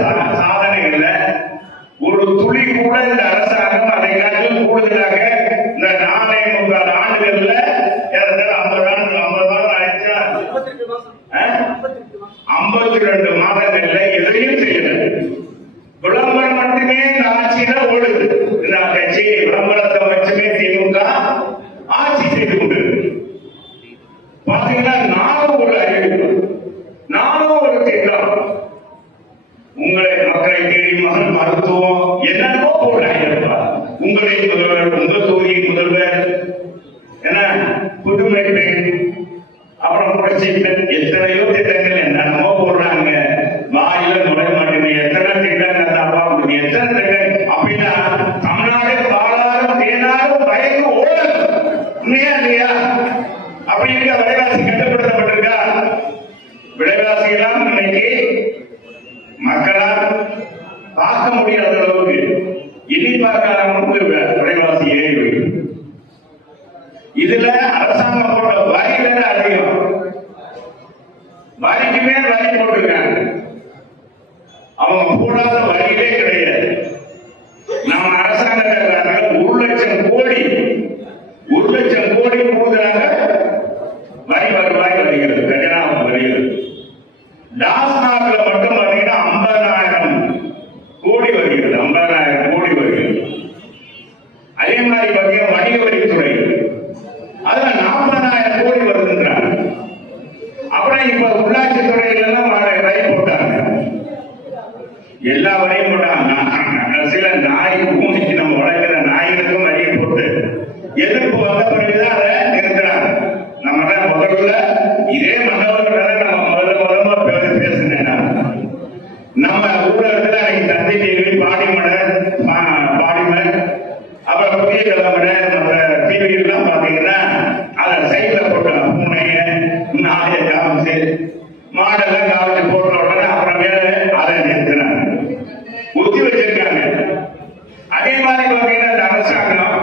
சாதனைகள்ல ஒரு துளி கூட இந்த அரசாங்கம் அதை காட்டிலும் கூடுதலாக இந்த 4 ஆண்டுகள்ல 50 ஆயிடுச்சா 52 மாதங்கள்ல எதையும் செய்யல. விளம்பரம் மட்டுமே இந்த ஆட்சியில ஓடுது. இந்த கட்சி விளம்பரத்தை வச்சுமே திமுக ஆட்சி செய்து கொண்டு பாத்தீங்கன்னா நானும் ஒரு அறிவிப்பு, நானும் ஒரு திட்டம், உங்களை மக்களை தேடி மகன் மருத்துவம் என்னென்னோ போடுறாங்க. உங்களை முதல்வர், உங்கள் தொகுதி முதல்வர், என்ன புதுமை பெண், அப்புறம் புரட்சி பெண், எத்தனையோ திட்டங்கள் என்னென்னமோ போடுறாங்க. வாயில நுழைய மாட்டேங்குது. எத்தனை திட்டங்கள் அப்பா எத்தனை திட்டங்கள் அப்படின்னா தமிழ்நாடு பாலாரும் தேனாரும் பயந்து ஓடல் உண்மையா இல்லையா? அப்படி இருக்க விலைவாசி கட்டுப்படுத்தப்பட்டிருக்கா? விலைவாசி எல்லாம் இன்னைக்கு மக்களால் பார்க்க முடியாத அளவுக்கு இனி பார்க்காத அளவுக்கு விலைவாசி ஏறி. இதுல அரசாங்கம் போட்ட வரி வேற அதிகம். வரிக்கு மேல் வரி போட்டிருக்காங்க. அவங்க கூடாத வரியிலே கிடையாது. நம்ம அரசாங்கத்தில் 1 லட்சம் கோடி கூடுதலாக வரி வருவாய் வருகிறது, கஜனா வருகிறது. டாஸ்மாக்ல மட்டும் பார்த்தீங்கன்னா 50,000 கோடி வருகிறது, 50,000 கோடி வருகிறது. அதே மாதிரி பார்த்தீங்கன்னா வணிக வரித்துறை அதுல 40,000 கோடி வருகின்றாங்க. அப்புறம் இப்ப உள்ளாட்சி துறையில எல்லாம் வரி போட்டாங்க, எல்லா வரையும் போட்டாங்க. சில நாய் பூமிக்கு நம்ம வளர்க்கிற நாய்களுக்கும் வரியை போட்டு எதிர்ப்பு வந்த பிறகுதான் அதை நிறுத்தினாங்க. நம்ம தான் முதல்ல இதே மண்டபத்தில் நம்ம முதல்ல பேசினேன். நம்ம ஊடகத்துல தந்தை டிவி, பாடிமலர், அப்புறம் புதிய கிழமை மற்ற டிவி எல்லாம் பாத்தீங்கன்னா அதை சைட்ல போட்டாங்க. பூனைய நாயை காமிச்சு மாடெல்லாம் காமிச்சு போட்ட உடனே அப்புறமேல அதை நிறுத்தினாங்க, ஒத்தி வச்சிருக்காங்க. அதே மாதிரி பாத்தீங்கன்னா இந்த அரசாங்கம்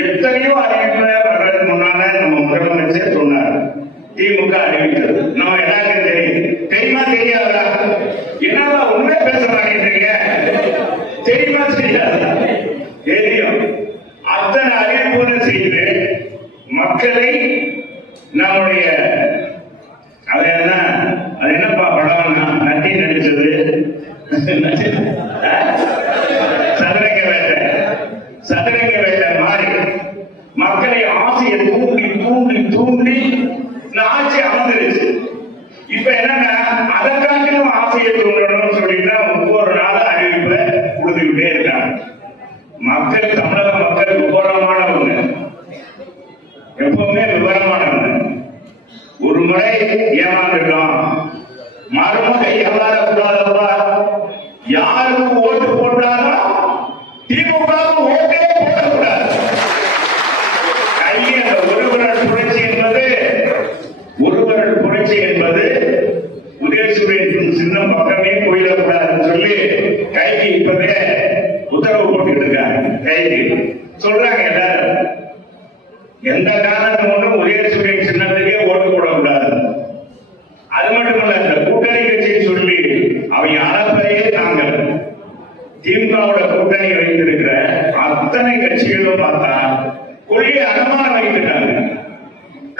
எத்தனையோ அறிவிப்புல வர்றதுக்கு முன்னால நம்ம முதலமைச்சர் சொன்னார், திமுக அறிவித்தது நம்ம எல்லாருக்கும் தெரியும். தெரியுமா தெரியாதா? என்னவா உண்மை பேச மாட்டேங்கிறீங்க? தெரியுமா தெரியாதா? தெரியும். அத்தனை அறிவிப்புகளை செய்து மக்களை நம்முடைய அது என்னப்பா படம் நட்டி நடிச்சது சதுரங்க வேட்டை மாறி மக்களை ஆசையை தூண்டி தூண்டி தூண்டி ஆட்சி அமர்ந்துருச்சு. இப்ப என்னன்னா அதை காட்டிலும் ஆசையை தூண்டணும்னு சொல்லிட்டு ஒவ்வொரு நாளும் அறிவிப்பை கொடுத்துக்கிட்டே இருக்காங்க. மக்கள், தமிழக மக்கள் விவரமானவங்க, எப்பவுமே விவரமானவங்க. ஒரு முறை ஏமாந்துட்டோம், மறுமுறை ஏமாறக்கூடாதவா? யாருக்கு ஓட்டு போட்டாலும் திமுக ஓட்டே போடக்கூடாது. கையில் ஒருவரல் புரட்சி என்பது உதயசூரியன் சின்னம் பக்கமே போயிடக்கூடாதுன்னு சொல்லி கைக்கு இப்பவே உத்தரவு போட்டுட்டு இருக்காங்க. கைக்கு சொல்றாங்க எல்லாரும், எந்த காரணம் ஒன்றும் உதயசூரியன் சின்னத்துக்கே ஓட்டு போடக்கூடாது. அது மட்டுமல்ல, இந்த கூட்டணி கட்சியை சொல்லி அவங்க அளப்பறையே நாங்கள் திமுகவோட கூட்டணி வைத்திருக்கிற அத்தனை கட்சிகளும் பார்த்தா கொள்கை அனுமானம் வைத்துட்டாங்க.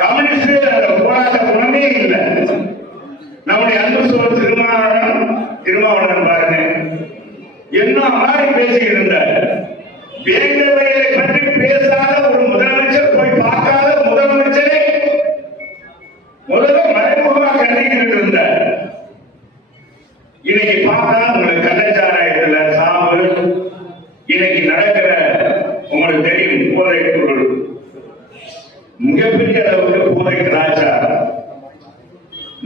கம்யூனிஸ்ட் அந்த போராட்ட குணமே இல்லை. நம்முடைய அன்பு சொல் திருமாவளவன் பாருங்க, என்ன மாதிரி பேசியிருந்தார். வேங்கவைகளை பற்றி பேசாத ஒரு முதலமைச்சர், போய் பார்க்காத முதலமைச்சரை முதல்ல மறைமுகமாக கண்டிக்கிட்டு இருந்தார். இன்னைக்கு பார்த்தா உங்களுக்கு கள்ளச்சாராயத்துல சாவு, இன்னைக்கு நடக்கிற உங்களுக்கு தெரியும் போதை பொருள், மிகப்பெரிய அளவுக்கு போதை கலாச்சாரம்.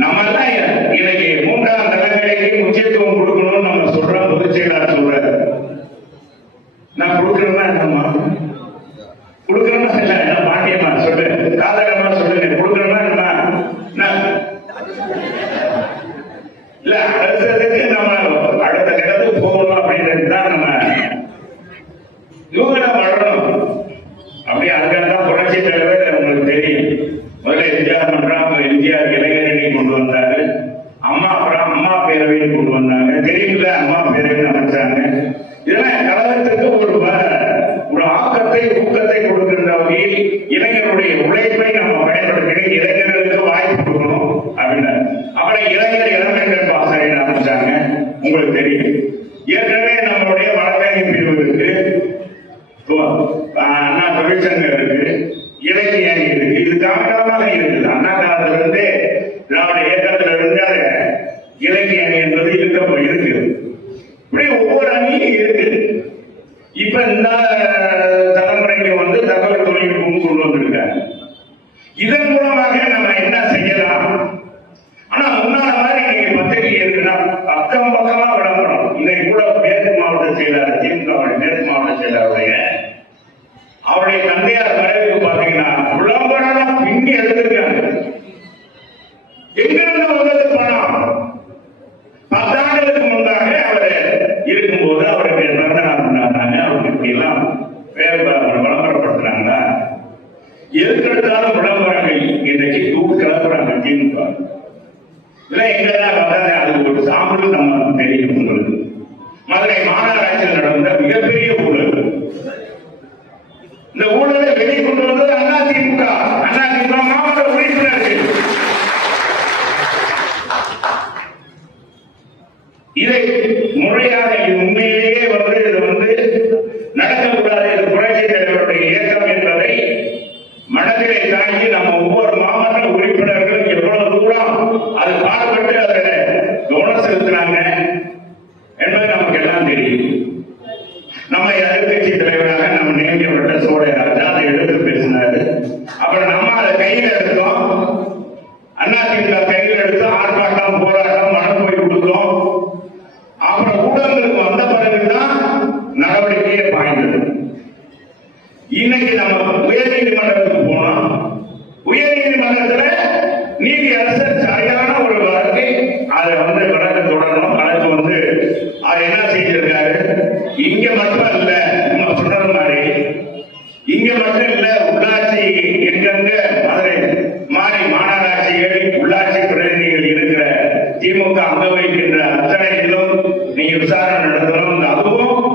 நம்ம எல்லாம் இன்னைக்கு 3ஆம் தலைமுறைக்கு முக்கியத்துவம் கொடுக்கணும்னு நம்ம சொல்றோம். பொதுச் செயலாளர் சொல்றாரு, நான் கொடுக்கணும்னா என்னம்மா கொடுக்கணும்னா இல்ல, பாண்டியம்மா சொல்லு, காதகமா சொல்லுங்க, கொடுக்கணும்னா என்ன இல்ல, அடுத்ததுக்கு நம்ம அடுத்த கிடத்துக்கு போகணும் அப்படின்றது தான் நம்ம இவங்க வரணும். அப்படி அதுக்காக தான் புரட்சி தலைவர் உங்களுக்கு தெரியும். எங்கிருந்து வந்தது பணம்? 10 ஆண்டுகளுக்கு முன்பாக அவர் இருக்கும்போது அவருக்கு பிறந்த நாள் கொண்டாடுறாங்க, அவருக்கு எல்லாம் விளம்பரப்படுத்துறாங்களா? எதுக்கெடுத்தாலும் விளம்பரங்கள் இன்றைக்கு தூக்கு கிளம்புறாங்க திமுக. இதெல்லாம் எங்கதான் வராது, அது ஒரு சாம்பிள் நம்ம தெரியும். உங்களுக்கு மதுரை மாநகராட்சியில் நடந்த மிகப்பெரிய ஊழல், இந்த ஊழலை வெளிக்கொண்டு வந்தது அதிமுக. அதிமுக மாவட்ட உறுப்பினர்கள் இதை முறையாக உண்மையிலேயே இது நடக்கக்கூடாது, இது புரட்சி தலைவருடைய இயக்கம் என்பதை மனதிலே தாங்கி நம்ம ஒவ்வொரு மாவட்ட உறுப்பினர்களும் எவ்வளவு தூரம் அது பாடுபட்டு அதில் கவனம் செலுத்துறாங்க என்பது நமக்கு எல்லாம் தெரியும். நம்ம எதிர்கட்சி தலைவராக நம்ம நியமிக்கப்பட்ட சோழராஜா அதை எடுத்து பேசினாரு. அப்புறம் நம்ம அதை கையில் எடுத்தோம், அதிமுக கையில் எடுத்து ஆர்ப்பாட்டம் போராட்டம் மனம் போய் கொடுத்தோம். அப்புறம் ஊடகங்களுக்கு வந்த பிறகுதான் நடவடிக்கையே பாய்ந்தது. இன்னைக்கு நம்ம உயர் நீதிமன்றத்துக்கு போனோம். உயர் நீதிமன்றத்தில் நீதி அரசர் சரியான ஒரு வழக்கை அதை வழக்கு தொடரணும். வழக்கு அது என்ன செஞ்சிருக்காரு, இங்க மட்டும் இல்ல, நம்ம சொல்ற மாதிரி இங்க மட்டும் இல்ல, உள்ளாட்சி எங்கெங்க மதுரை மாறி மாநகராட்சிகள் உள்ளாட்சி பிரதிநிதிகள் இருக்கிற திமுக அங்க வைக்கின்ற அத்தனையிலும் நீங்க விசாரணை நடத்தணும். அதுவும்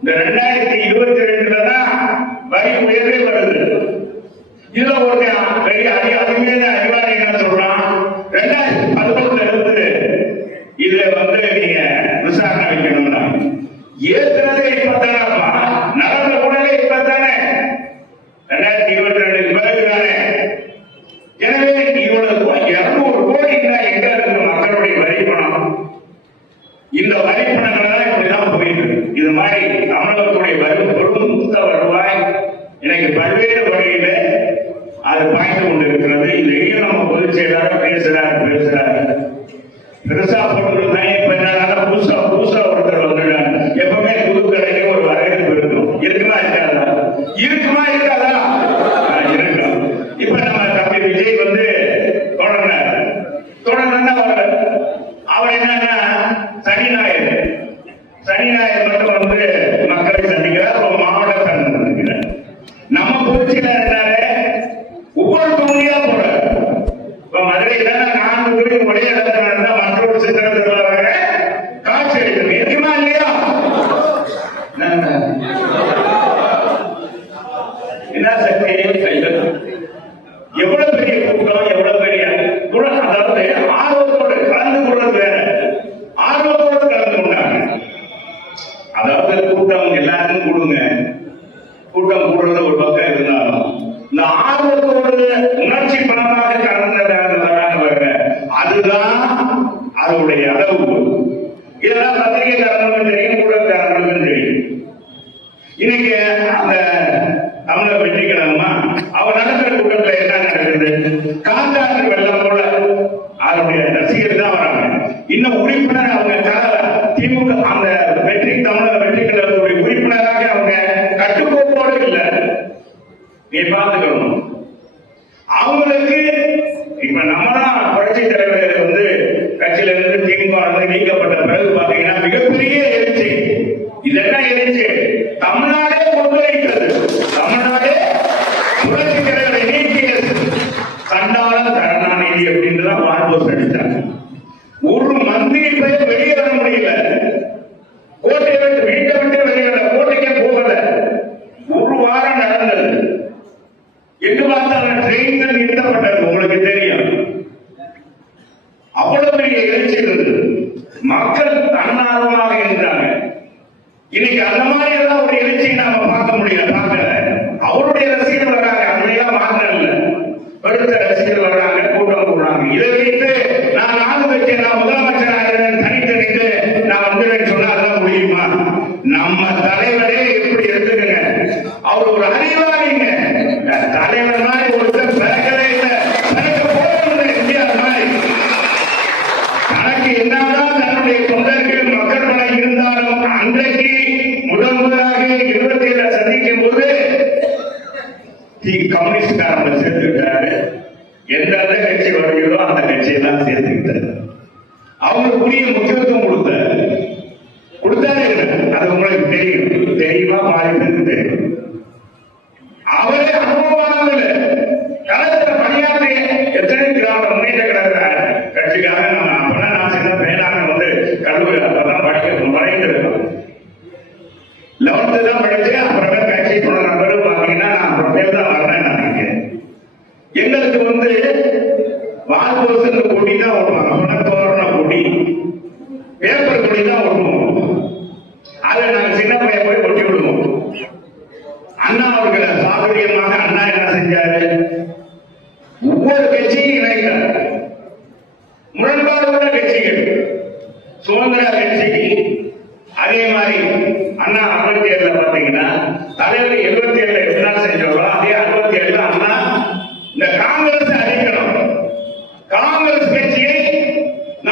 இந்த 2022 தான் வரி உயர்வே வருது. இதுல ஒரு பெரிய அதிகமான அறிவாளி என்ன சொல்றான், 2011 இருந்து இதுல நீங்க விசாரணை வைக்கணும்னா ஏற்கனவே இப்பதானப்பா நடந்த உடனே இப்பதானே 2022 பிறகுதானே. எனவே இவ்வளவு 200 கோடி எங்க இருக்கிற மக்களுடைய வரி பணம், இந்த வரி பணங்கள் இப்படிதான் போயிட்டு இது மாதிரி தமிழகத்துடைய மொத்த வருவாய் எனக்கு பல்வேறு வகையில அது பாய்ந்து கொண்டிருக்கிறது. இதையும் நம்ம பொதுச் செயலாளர் பேசுறாரு பெருசா பொருட்கள் தான். இப்ப என்ன புதுசா ஒருத்தர் வந்துடுறாங்க. எப்பவுமே புது கடைக்கு ஒரு வரவேற்பு இருக்கும். இருக்குமா இருக்காதா? இருக்கும். இப்ப நம்ம தம்பி விஜய் தொடர்ந்து அவர் என்னன்னா சனி ஞாயிறு மட்டும் மக்களை சந்திக்கிறார், ஒரு மாவட்ட சந்திக்கிறார். நம்ம பொதுச்சியில இருந்தாரு ஒவ்வொரு தொகுதியா போறாரு. இப்ப மதுரையில 4 தொகுதி ஒரே இடத்துல இருந்தா மற்றொரு சித்திரத்தில் வர காட்சி எடுக்கணும். இருக்குமா இல்லையா? என்ன சக்தி, எவ்வளவு பெரிய கூட்டம், எவ்வளவு பெரிய அதாவது ஆர்வத்தோடு கலந்து கொள்வது வேற, ஆர்வத்தோடு கலந்து கொண்டாங்க. அதாவது கூட்டம் எல்லாருக்கும் கூடுங்க, கூட்டம் கூடுறது ஒரு பக்கம் இருந்தாலும் இந்த ஆர்வத்தோடு உணர்ச்சி பணமாக கலந்ததாக அதுதான் அதனுடைய அளவு. இதெல்லாம் பத்திரிகைக்காரர்களுக்கும் தெரியும், ஊடகக்காரர்களுக்கும் தெரியும். இன்னைக்கு அந்த தமிழக வெற்றி கழகமா அவர் நடக்கிற கூட்டத்தில் என்ன நடக்குது, காந்தாற்று வெள்ளம் போல அதனுடைய ரசிகர் தான் வராங்க. இன்னும் உறுப்பினர் அவங்க திமுக அந்த தமிழக வெற்றி கழகத்துடைய உறுப்பினராக அவங்க கட்டுக்கோப்போடு இல்லை. நீ பார்த்துக்கணும். அவங்களுக்கு இப்ப நம்மதான் புரட்சி தலைவர் கட்சியில இருந்து திமுக நீக்கப்பட்ட பிறகு பாத்தீங்கன்னா மிகப்பெரிய எழுச்சி. இது என்ன எழுச்சி? தமிழ்நாடே கொண்டுழைத்தது. தமிழ்நாடே புரட்சி தலைவரை நீக்கிய சண்டாளம் கருணாநிதி அப்படின்னுதான் வான்போஸ் அடித்தாங்க. ஒரு மந்திரி போய் வெளியே வர முடியல, கோட்டை விட்டு வீட்டை விட்டு வெளியே கோட்டைக்கே போகல. ஒரு வாரம் நடந்தது. எங்கு பார்த்தாலும் ட்ரெயின்கள் நிறுத்தப்பட்டது. உங்களுக்கு தெரியும், அவ்வளவு பெரிய எழுச்சி இருந்தது. மக்கள் தன்னார்வமாக இருந்தாங்க. இன்னைக்கு அந்த மாதிரி எல்லாம் ஒரு எழுச்சி நாம பார்க்க முடியல, பார்க்கல. அவருடைய ரசிகர்கள் வர்றாங்க, அப்படியெல்லாம் மாற்றல. படுத்த ரசிகர்கள் வர்றாங்க, கூட்டம் கூடுறாங்க. இதை வைத்து நான் ஆளுங்கட்சி நான் முதலமைச்சராக தனித்து நின்று நான் வந்துடுவேன் சொன்னா அதெல்லாம் முடியுமா? நம்ம தலைவரே எப்படி எடுத்துக்கங்க, அவர் ஒரு அறிவாளிங்க. தலைவர் மாதிரி ஒருத்தர் பிறக்கவே இல்லை, பிறக்க போறது இந்தியா மாதிரி. தனக்கு என்னதான் தன்னுடைய தொண்டர்கள் மக்கள் பலம் இருந்தாலும் அன்றைக்கு முதலாக 27 சந்திக்கும் போது கம்யூனிஸ்ட் காரங்களை சேர்த்துக்கிட்டாரு. எந்த கட்சி வரும் கட்சியெல்லாம் சேர்த்துக்கிட்டார். அவங்களுக்கு உரிய முக்கியத்துவம் கொடுத்தாரு. அது உங்களுக்கு தெரியும், தெரியுமா மாறிட்டு தெரியும். அவரே அனுபவமானவர் களத்தில் பணியாற்றிய எத்தனை கிராம முன்னேற்ற கழக கட்சிக்காக நான் சின்ன பேனாக வந்து கல்லூரி அப்பதான் படிக்கிறோம் 11th தான் படிச்சு அப்புறமே கட்சி போன நம்பரும் பாத்தீங்கன்னா நான் அப்புறமேல் தான் வரேன். நினைக்கிறேன் எங்களுக்கு வந்து வால்போசன் கொடி தான் ஓடுவாங்க, பணத்தோரண கொடி, பேப்பர் கொடி தான் ஓடுவோம். அதை நாங்க சின்ன பையன் போய் கொட்டி விடுவோம். அண்ணா அவர்களை சாதுரியமாக அண்ணா என்ன செஞ்சாரு, ஒவ்வொரு கட்சியும் இணைந்தார். முரண்பாடுள்ள கட்சிகள், சுதந்திர கட்சிக்கு அதே மாதிரி அண்ணா 67 பாத்தீங்கன்னா தலைவர் 77 என்ன செஞ்சவரோ அதே 67 அண்ணா இந்த காங்கிரஸ் அழிக்கணும், காங்கிரஸ் கட்சியை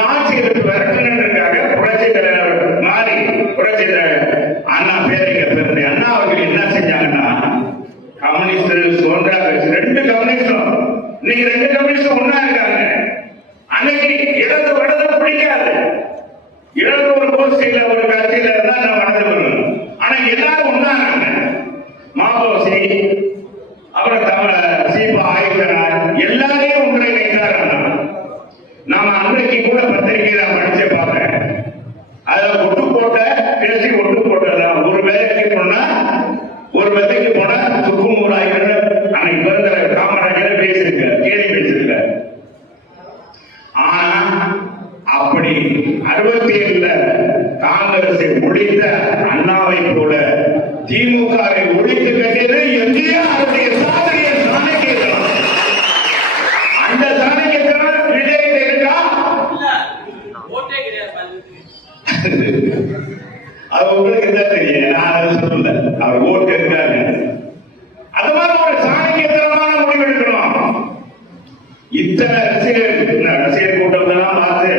ஆட்சியருக்கு விரட்டணுன்றதுக்காக புரட்சி தலைவர் மாறி புரட்சி அண்ணா பேரைங்க பிறந்த அண்ணா அவர்கள் என்ன செஞ்சாங்கன்னா கம்யூனிஸ்ட் சுதந்திர கட்சி 2 கம்யூனிஸ்டும் இன்னைக்கு 2 கம்யூனிஸ்டும் ஒன்னா இருக்காங்க. அன்னைக்கு இடது வடது பிடிக்காது, இடது ஒரு கோஷ்டியில ஒரு கட்சியில இருந்தா நான் வளர்ந்து வரணும். ஆனா எல்லாரும் ஒன்னாங்க. மாபோசி அப்புறம் சீபா ஆயுதனார் எல்லாரையும் ஒன்றிணைத்தார். நாம அன்றைக்கு கூட பத்திரிகையில படிச்ச பார்த்தேன். அதுல ஒட்டு போட்ட பேசி ஒட்டு போட்டதான் ஒரு வேலைக்கு போனா ஒரு விதைக்கு போனா சுக்குமூர் ஆயுதர் அன்னைக்கு பிறந்த காமராஜர் பேசியிருக்கார், கேள்வி பேசியிருக்கார். ஆனா அப்படி 67 காங்கிரஸை ஒழித்த அண்ணாவை போல திமுகவை ஒழித்து கட்டியது எம்ஜிஆருடைய சாதனையை சாணக்கியம். அந்த சாணக்கியத்தான விஜய் இருக்கா? அது உங்களுக்கு தான் தெரியும், நான் சொல்லல. அவர் ஓட்டு இருக்காரு. அது மாதிரி ஒரு சாணக்கியத்தனமான முடிவு எடுக்கணும். இத்தனை ரசிகர் கூட்டம் தான் பார்த்து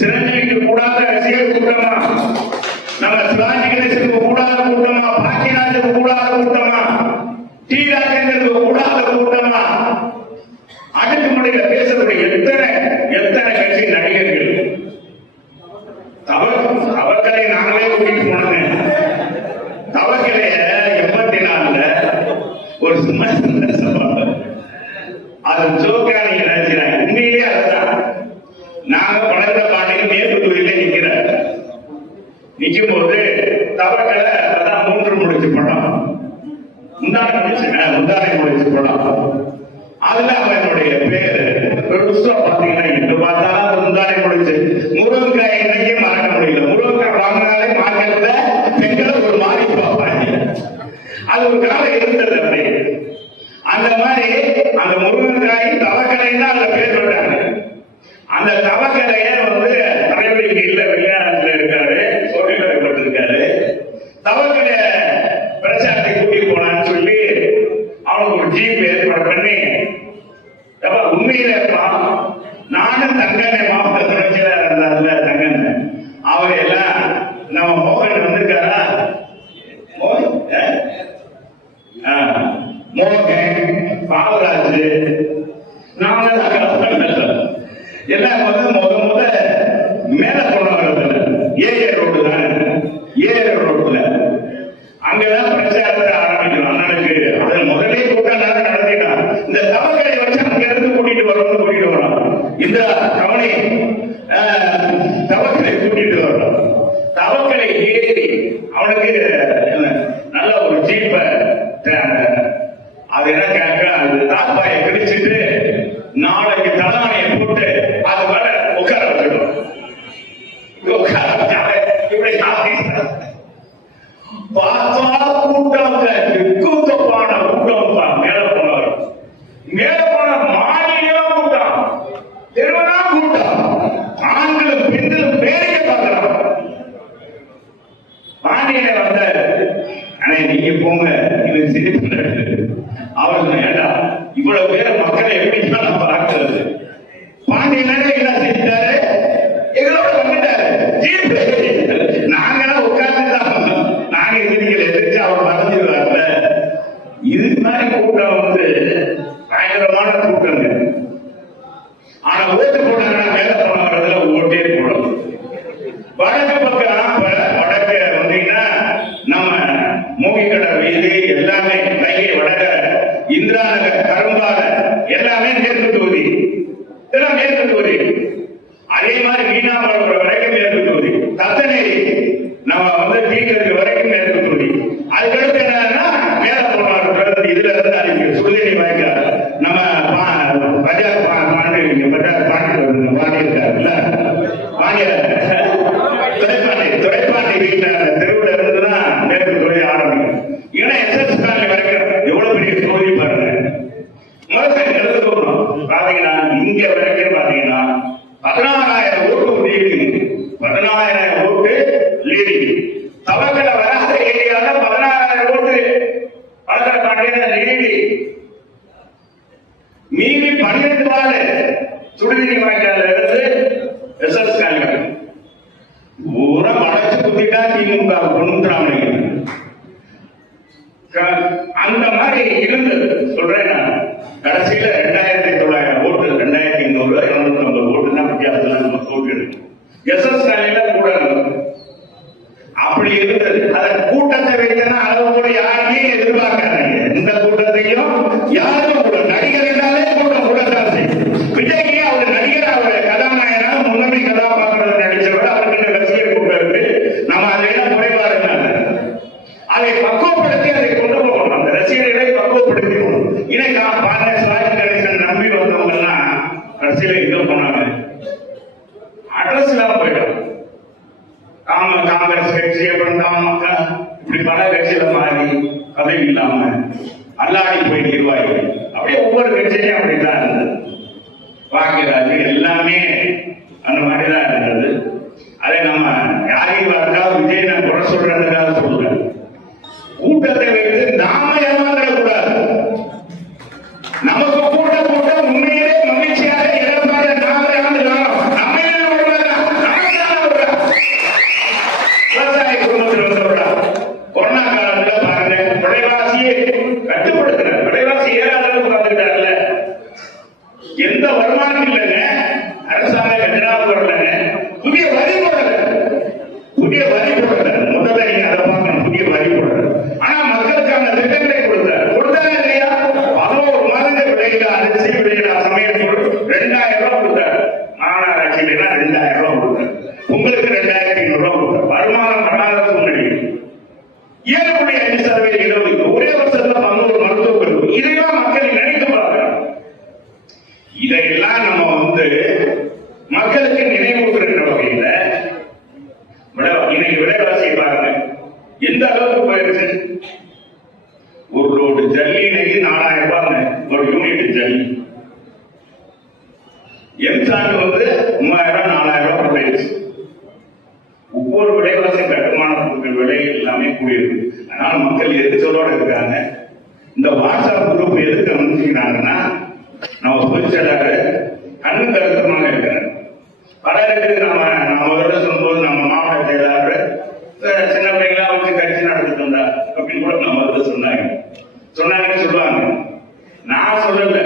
சிரஞ்சீவிக்கு கூடாத ரசிகர் கூட்டமா, நம்ம சிவாஜி கணேசனுக்கு கூடாத கூட்டமா, பாக்கியராஜுக்கு கூடாத கூட்டமா, டி ராஜேந்திரனுக்கு கூடாத கூட்டமா, அடுக்குமுறையில பேசக்கூடிய எத்தனை கட்சி நடிகர்கள். தவக்கலை நாங்களே கூட்டிட்டு போனோங்க. தவக்கலைய 84 ஒரு சும்மா அது ஜோக்கா நீங்க நினைச்சாங்க. உண்மையிலேயே அதுதான். நாங்க பணத்தை பாட்டிக்கு மேற்கு தொழில நிக்கும் போது தவக்கலை அதான் 3 முடிச்சு படம், முந்தானை முடிச்சு படம். அதுல அவனுடைய பேரு பாத்தீங்கன்னா என்று பார்த்தாலும் முந்தானை முடிச்சு முருங்காய் இன்னைக்கே மறக்க முடியல. முருங்காய் வாங்கினாலே மார்க்கெட்ல பெண்களை ஒரு மாதிரி பார்ப்பாங்க. அது ஒரு காலம் இருந்தது. அப்படி அந்த மாதிரி அந்த முருங்காய் தவக்கலை தான் அந்த பேர் சொல்றாங்க. அந்த தவக்கலைய வந்து தலைவலிக்கு இல்ல, வெளிநாட்டுல இருக்காரு, சோழிப்பட்டிருக்காரு. தவக்கலைய பிரச்சாரத்தை கூட்டிட்டு போனான்னு சொல்லி அவனுக்கு ஒரு ஜீப் ஏற்பாடு பண்ணி உண்மையில நானும் தங்கனை மாவட்ட துணைச்சலா இருந்தார்ல தங்கன், அவர் எல்லாம் நம்ம மோகன் வந்திருக்காரா, மோகன் பாவராஜ் எல்லாம் வந்து முத மேல போனவர்கள் ஏஏ ரோடு தான், ஏஏ ரோட்ல அங்கதான் பிரச்சாரத்தை ஆரம்பிக்கணும். அண்ணனுக்கு அது முதலே கூட்டம் நடத்திட்டான். இந்த தவக்கலை வச்சு அங்க இருந்து கூட்டிட்டு வரோம். இந்த கவனி தவக்கலை கூட்டிட்டு வரோம். தவக்கலை ஏறி அவனுக்கு நல்ல ஒரு ஜீப்ப அது என்ன கேட்க, அது தாப்பாயை பிடிச்சிட்டு நாளைக்கு தலைமையை போட்டு அது மேல உட்கார வச்சிடும். இப்படி பார்த்தா கூட்டமான கூட்டம் மேல போனவர், மேல போன மாநிலம் கூட்டம், திருவண்ணா கூட்டம், ஆண்களும் பெண்களும் பேரைய பார்க்கலாம். பாண்டியனை வந்த ஆனா நீங்க போங்க, இவன் சிரிப்பு அவர்கள் ஏண்டா இவ்வளவு பேர் மக்களை எப்படி நான் பார்க்கிறது. பாண்டியனே என்ன செஞ்சாரு, எங்களோட வந்துட்டாரு ஜீப். நாங்கெல்லாம் உட்கார்ந்து நாங்க எதிர்த்து அவர் மறைஞ்சிருவார்ல. இது மாதிரி கூட்டம் வந்து பயங்கரமான கூட்டங்க. ஆனா ஓட்டு போனாங்கன்னா மேல போனவரதுல ஓட்டே போடும். வடக்கு பக்கம் வடக்கு வந்தீங்கன்னா நம்ம மூங்கிக்கடை வீதி எல்லாமே கையை வடக்க இந்திரா நகர் கரும்பால எல்லாமே மேற்கு தொகுதி, இதெல்லாம் மேற்கு தொகுதி. அதே மாதிரி மீனாபுரம் வரைக்கும் மேற்கு தொகுதி, தத்தநேரி நம்ம டீக்கருக்கு வரைக்கும் மேற்கு தொகுதி. அதுக்கடுத்து என்னன்னா மேல போனவர் இதுல இருந்து அன்னைக்கு சுடுதண்ணி வாய்க்கால் நம்ம பஜார் பாண்டி இருக்காருல்ல, துறைப்பாண்டி வீட்டுல தெருவுல இருந்துதான் மேற்கு தொகுதி ஆரம்பிக்கும். ஏன்னா எஸ்எஸ் காலனி வரைக்கும் எவ்வளவு பெரிய தொகுதி பாருங்க. முதல்ல எடுத்துக்கணும் பாத்தீங்கன்னா இங்க வரைக்கும் பாத்தீங்கன்னா 16,000 ஓட்டு லீடிங், 16,000 ஓட்டு லீடிங். தவக்கல வராத ஏரியால 16,000 ஓட்டு வளர்க்கிற பாண்டியன் லீடிங். மீதி 12 வார்டு சுடுதண்ணி வாய்க்கால இருந்து எஸ்எஸ் காலனி பூரா வளைச்சு குத்திட்டா திமுக கொண்டுறாங்க. அந்த மாதிரி இருந்து சொல்றேன் நான். கடைசியில 2,900 ஓட்டு, 2,200 250 ஓட்டு தான் வித்தியாசத்துல நம்ம தோல்வி எடுக்கும். எஸ்எஸ் காலனில கூட அப்படி இருந்தது. அத கூட்டத்தை வைத்தனா அளவு கூட யாருமே எதிர்பார்க்காதீங்க. இந்த கூட்டத்தையும் யாரும் கூட நடிகர்களாலே கூட்டம் கூடத்தான் செய்யும். விஜய்க்கு அவர் நடிகர், அவர் கதாநாயகனாக முன்னணி கதாபாத்திரத்தை நடிச்சவர், அவர்கிட்ட ரசிகர் கூட்டம் இருக்கு. நம்ம அதையெல்லாம் குறைபாடு அதை பக்குவப்படுத்தி அதை கொண்டு போகணும். அந்த ரசிகர்களை பக்குவப்படுத்தி போகணும். இன்னைக்கு சிவாஜி கணேசன் நம்பி வந்தவங்க எல்லாம் கடைசியில எங்க போனாங்க, அட்ரஸ் இல்லாம போயிடும். காங்கிரஸ் கட்சி இப்படி பல கட்சியில மாறி பதவி இல்லாம அல்லாடி போய் நிர்வாகிகள் அப்படியே ஒவ்வொரு கட்சியிலையும் அப்படிதான் இருந்தது. பாக்கிறாரு எல்லாமே அந்த மாதிரிதான் இருந்தது. அதை நம்ம யாரையும் பார்த்தா விஜய் நான் குறை சொல்றதுக்காக சொல்றேன். கூட்டத்தை வைத்து நாம ஏமாந்துட கூடாது. நமக்கு கூட்டம் உண்மையிலே மகிழ்ச்சியாக இழப்பாக நாம ஏமாந்துடலாம். நம்ம விவசாய குடும்பத்தில் வந்தவர்களா கொரோனா காலத்துல பாருங்க, விலைவாசியை கட்டுப்படுத்துற விலைவாசி ஏறாத அளவுக்கு வந்துட்டார்ல. எந்த வருமானம் இல்லைங்க, அரசாங்க கஜனா போடலங்க, புதிய வரி போடல, புதிய வரி போடல. முதல்ல நீங்க அதை பார்க்கணும், புதிய வரி போடல. ஆனா மக்களுக்கான திட்டங்களை கொடுத்தாங்க இல்லையா? 11 மாதங்கள் விளையில அரிசி விளையில சமையல் பொருள் 2,000 ரூபாய் கொடுத்தாரு. மாநகராட்சியில 2,000 ரூபாய் கொடுத்தாரு. உங்களுக்கு 2,500 ரூபாய் கொடுத்தாரு. வருமானம் படாத சூழ்நிலை 7.5% இடஒதுக்கீடு ஒரே வருஷத்துல 11 மருத்துவ கல்லூரி. இதெல்லாம் மக்கள் நினைத்து பார்க்கிறாங்க. இதையெல்லாம் நம்ம மக்களுக்கு நினைவூட்டுகிற வகையில இன்னைக்கு விலைவாசி பாருங்க எந்த அளவுக்கு போயிருச்சு. ஒரு லோடு ஜல்லி இன்னைக்கு 4,000 ரூபாய், ஒரு யூனிட் ஜல்லி. எம்சாண்ட் 3,000 4,000 ரூபாய் போயிருச்சு. ஒவ்வொரு விலைவாசி கட்டுமான பொருட்கள் விலை எல்லாமே கூடியிருக்கு. அதனால மக்கள் எரிச்சலோட இருக்காங்க. இந்த வாட்ஸ்அப் குரூப் எதுக்கு அனுப்பிச்சுக்கிறாங்கன்னா, நம்ம பொதுச் செயலாளர் கண்ணு கருத்தமாக இருக்கிறார். பலருக்கு நம்ம முதல்ல சொல்லும்போது நம்ம மாவட்ட செயலாளர் சின்ன பிள்ளைங்களா வச்சு கட்சி நடத்திட்டு வந்தா அப்படின்னு கூட நம்ம சொன்னாங்கன்னு சொல்லுவாங்க. நான் சொல்லல,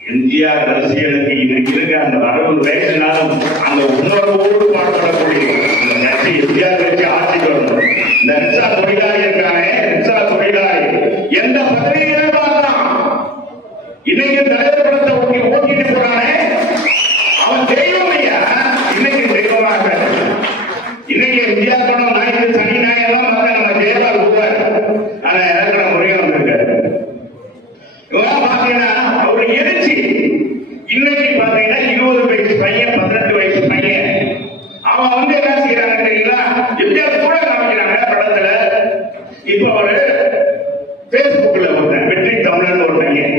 எம்ஜிஆர் ரசிகர்களுக்கு இன்னைக்கு இருக்க அந்த 60 வயசுனாலும் அந்த உணர்வோடு பாடப்படக்கூடிய இந்த கட்சி எம்ஜிஆர் கட்சி ஆட்சிக்கு வரணும். இந்த ரிக்ஷா தொழிலாளி இருக்கானே, ரிக்ஷா தொழிலாளி எந்த பதவியிலே பார்த்தான் இன்னைக்கு தலைவர் படத்தை ஓட்டிட்டு போறானே, அவன் தெய்வம் ஐயா. இன்னைக்கு தெய்வமாக இன்னைக்கு எம்ஜிஆர் படம் ஞாயிற்று சனி ஞாயிறெல்லாம் நம்ம ஜெயலலிதா உருவாரு. ஆனா இறக்கிற முறையும் வந்திருக்காரு. இவங்க பாத்தீங்கன்னா அவரு எரிச்சு இன்னைக்கு பாத்தீங்கன்னா 20 வயசு பையன் 18 வயசு பையன் அவன் என்ன செய்யறாங்க தெரியுங்களா? எம்ஜிஆர் கூட காமிக்கிறாங்க படத்துல. இப்ப அவரு பேஸ்புக்ல வெற்றி தமிழன் ஒரு பையன்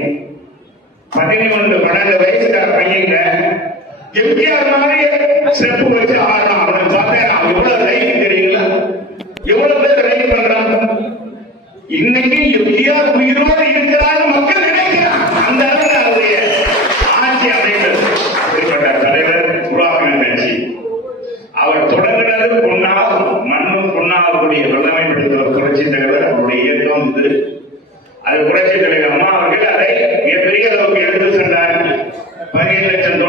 12 வயசுக்கார பையங்க எம்ஜிஆர் மாதிரி ஸ்டெப் வச்சு ஆடுறான். அவனை பார்த்தேன், எவ்வளவு லைக் தெரியுங்களா? எவ்வளவு பேர் லைக் பண்றான். இன்னைக்கு எம்ஜிஆர் உயிரோடு இருக்கிறார் மக்கள் நினைக்கிறான். அந்த அளவுக்கு அவருடைய ஆட்சி அமைந்தது. அப்படிப்பட்ட தலைவர் உருவாக்கின கட்சி. அவர் தொடங்கினது பொன்னாகும் மண்ணும் பொன்னாகக்கூடிய வெள்ளமைப்படுத்துகிற புரட்சி தலைவர். அவருடைய இயக்கம் இது. அது புரட்சி தலைவர் அம்மா அவர்கள் அதை மிகப்பெரிய அளவுக்கு எடுத்து சென்றார்கள். 17 லட்சம்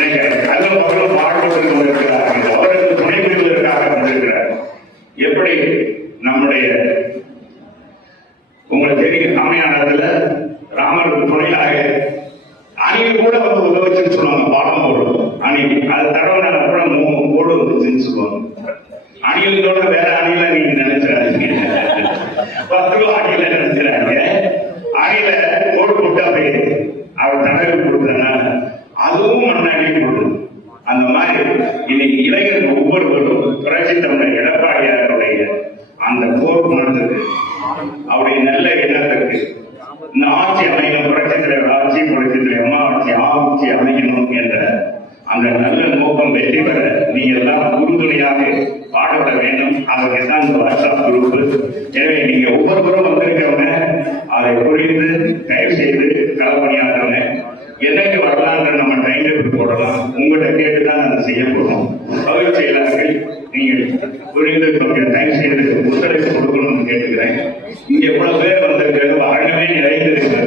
எனக்கு நல்ல பகலும் பாடுபட்டு கொண்டிருக்கிறார்கள். அவருக்கு துணை புரிவதற்காக கொண்டிருக்கிறார். எப்படி நம்முடைய உங்களுக்கு தெரியும் ராமாயணத்துல ராமருக்கு துணையாக அணில் கூட வந்து உதவிச்சுன்னு சொல்லுவாங்க. பாடம் போடுவோம் அணி அது தடவை கூட போடு வந்துச்சுன்னு சொல்லுவாங்க. அணிலோட வேற அணில நீங்க நினைச்சாதீங்க, 10 ரூபா அணில நினைச்சாங்க. அணில போடு போட்டு அப்படியே அவர் தடவை கொடுத்தனா அதுவும் மண்ணாடி போடும். அந்த மாதிரி இன்னைக்கு இளைஞர்கள் ஒவ்வொருவரும் புரட்சி தமிழர் எடப்பாடியாருடைய அந்த போர் மனத்துக்கு அவருடைய நல்ல எண்ணத்துக்கு இந்த ஆட்சி அமையணும், புரட்சி தலைவர் ஆட்சி, புரட்சி தலைவர் அம்மா ஆட்சி அமையணும் என்ற அந்த நல்ல நோக்கம் வெற்றி பெற நீ எல்லாம் உறுதுணையாக பாடுபட வேண்டும். அதற்குதான் இந்த வாட்ஸ்அப் குரூப். எனவே நீங்க ஒவ்வொருவரும் வந்திருக்கிறவங்க அதை புரிந்து தயவு செய்து களப்பணியாற்றுங்க. என்னைக்கு வரலான்ற நம்ம டைம் டேபிள் போடலாம். உங்கள்கிட்ட கேட்டுதான் அதை செய்ய போறோம். பகுதி செயலாளர்கள் நீங்கள் புரிந்து கொஞ்சம் டைம் செய்து ஒத்துழைப்பு கொடுக்கணும்னு கேட்டுக்கிறேன். இங்க எவ்வளவு பேர் வந்திருக்கிறது வரணுமே நிறைந்திருக்கிறது.